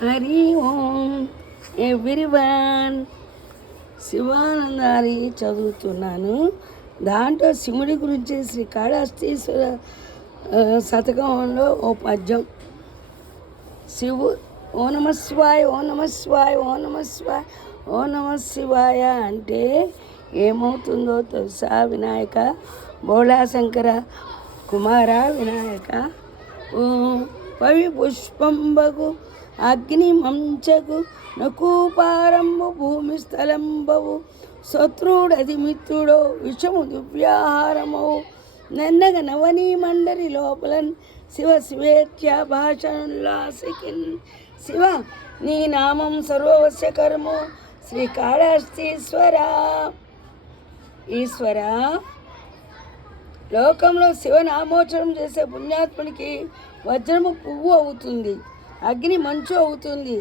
హరి ఓం everyone. శివానందారి చదువుతున్నాను. దాంట్లో శివుడి గురించి శ్రీకాళహస్తీశ్వర శతకంలో ఓ పద్యం. ఓ నమ శివాయ, ఓ నమ శివాయ, ఓ నమ శివాయ, ఓ నమ శివాయ అంటే ఏమవుతుందో తెలుసా? వినాయక, బోళా శంకర, కుమార వినాయక. పవి పుష్పంబగు అగ్ని మంచగు నకూపారంబు భూమి స్థలంబవు శత్రుడది మిత్రుడో విషము దివ్యాహారమవు నన్నగ నవనీ మండలి లోపలన్ శివ శివేత్య భాషనుల్లాసికిన్. శివ నీ నామం సర్వవశ్యకరము శ్రీకాళహస్తీశ్వర. ఈశ్వర, లోకంలో శివనామోచనం చేసే పుణ్యాత్మునికి వజ్రము పువ్వు అవుతుంది, అగ్ని మంచు అవుతుంది,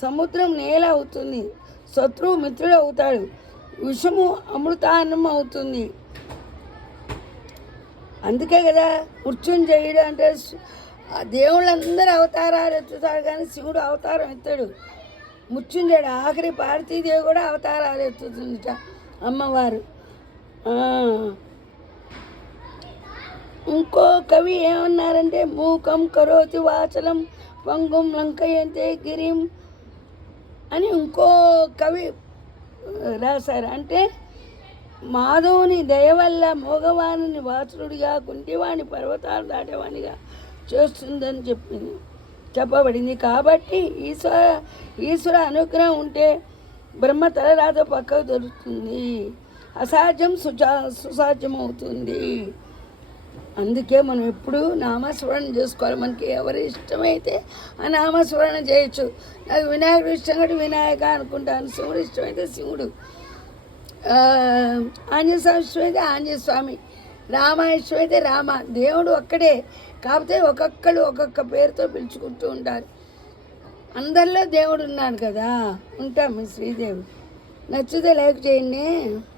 సముద్రం నేల అవుతుంది, శత్రువు మిత్రుడు అవుతాడు, విషము అమృతాన్నం అవుతుంది. అందుకే కదా మృత్యుంజయుడు అంటే దేవుళ్ళందరూ అవతారాలు ఎత్తుతాడు, కానీ శివుడు అవతారం ఎత్తాడు. మృత్యుంజయుడు ఆఖరి పార్వతీదేవి కూడా అవతారాలు ఎత్తుతుందిట అమ్మవారు. ఇంకో కవి ఏమన్నారంటే, మూకం కరోతి వాచలం పంగుం లంకయంతే గిరిం అని ఇంకో కవి రాశారు. అంటే మాధవుని దయ వల్ల మోగవాణిని వాచులుడిగా, కుంటివాణి పర్వతాలు దాటేవాణిగా చేస్తుందని చెప్పబడింది. కాబట్టి ఈశ్వర అనుగ్రహం ఉంటే బ్రహ్మ తలరాత పక్కకు దొరుకుతుంది, అసాధ్యం సుసాధ్యం అవుతుంది. అందుకే మనం ఎప్పుడు నామస్మరణ చేసుకోవాలి. మనకి ఎవరి ఇష్టమైతే ఆ నామస్మరణ చేయొచ్చు. నాకు వినాయకుడు ఇష్టం కాబట్టి వినాయక అనుకుంటాను, శివుడు ఇష్టమైతే శివుడు, ఆంజనేయ స్వామి ఇష్టమైతే ఆంజనేయ స్వామి, రామ ఇష్టమైతే రామ. దేవుడు ఒక్కడే, కాకపోతే ఒక్కొక్కరు ఒక్కొక్క పేరుతో పిలుచుకుంటూ ఉంటారు. అందరిలో దేవుడు ఉన్నాడు కదా. ఉంటాం మీ శ్రీదేవి. నచ్చితే లైక్ చేయండి.